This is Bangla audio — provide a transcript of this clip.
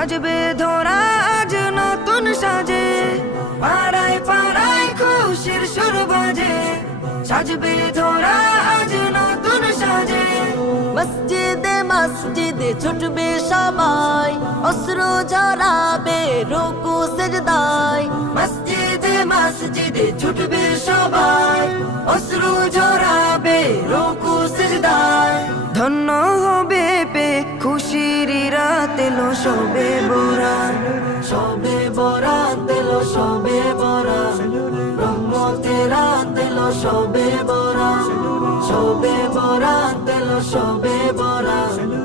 সাজবে ধরা আজ নতুন সাজে, পাড়ায় পাড়ায় খুশির সুর বাজে, সাজবে ধরা আজ নতুন সাজে। মসজিদে মসজিদে ছুটবে সবাই, অশ্রু ঝরাবে রুকু সিজদায়। মসজিদে মসজিদে ছুটবে সবাই, অশ্রু ঝরাবে রুকু সিজদায়। ধন্য হবে পে খুশির রাত এলো সবে বরাত, সবে বরাত এলো সবে বরাত, রহমতের রাত এলো সবে বরাত, সবে বরাত এলো সবে বরাত।